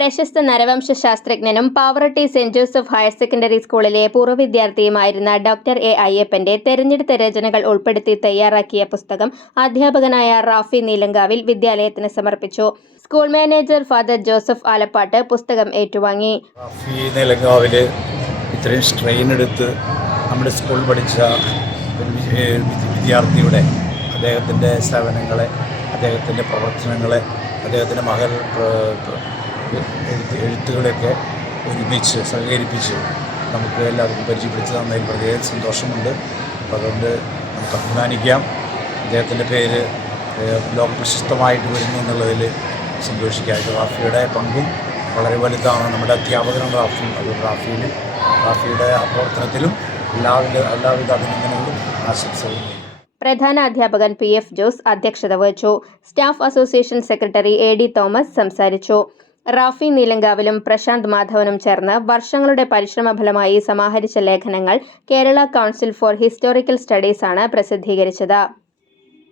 പ്രശസ്ത നരവംശ ശാസ്ത്രജ്ഞനും Pavaratty saint Joseph higher secondary സ്കൂളിലെ പൂർവ്വ വിദ്യാർത്ഥിയുമായിരുന്ന ഡോക്ടർ എ അയ്യപ്പന്റെ തെരഞ്ഞെടുത്ത രചനകൾ ഉൾപ്പെടുത്തി തയ്യാറാക്കിയ പുസ്തകം അധ്യാപകനായ റാഫി നീലങ്കാവിൽ വിദ്യാലയത്തിന് സമർപ്പിച്ചു. School manager father Joseph Alappatt പുസ്തകം ഏറ്റുവാങ്ങി. റാഫി നീലങ്കാവില് ഇത്രയും സ്ട്രെയിൻ എടുത്ത് നമ്മുടെ സ്കൂളിൽ പഠിച്ച ഒരു വിദ്യാർത്ഥിയുടെ അദ്ദേഹത്തിൻ്റെ സേവനങ്ങളെ, അദ്ദേഹത്തിൻ്റെ പ്രവർത്തനങ്ങളെ, അദ്ദേഹത്തിൻ്റെ മകൾ എഴുത്തുകളെയൊക്കെ ഒരുമിച്ച് സഹകരിപ്പിച്ച് നമുക്ക് എല്ലാവർക്കും പരിചയപ്പെടുത്തി തന്നതിൽ പ്രത്യേകം സന്തോഷമുണ്ട്. അപ്പോൾ അതുകൊണ്ട് നമുക്ക് അഭിമാനിക്കാം. അദ്ദേഹത്തിൻ്റെ പേര് ലോകപ്രശസ്തമായിട്ട് വരുന്നു എന്നുള്ളതിൽ സന്തോഷിക്കാം. റാഫിയുടെ പങ്കും വളരെ വലുതാണ്. നമ്മുടെ അധ്യാപകനാണ് റാഫി. അതുകൊണ്ട് റാഫിയുടെ പ്രവർത്തനത്തിലും എല്ലാവിധ അഭിനന്ദനങ്ങളും ആശംസകളും. പ്രധാന അധ്യാപകൻ PF ജോസ് അധ്യക്ഷത വഹിച്ചു. Staff association secretary AD Thomas സംസാരിച്ചു. റാഫി നീലങ്കാവിലും പ്രശാന്ത് മാധവനും ചേർന്ന് വർഷങ്ങളുടെ പരിശ്രമഫലമായി സമാഹരിച്ച ലേഖനങ്ങൾ Kerala council four historical studies ആണ് പ്രസിദ്ധീകരിച്ചത്.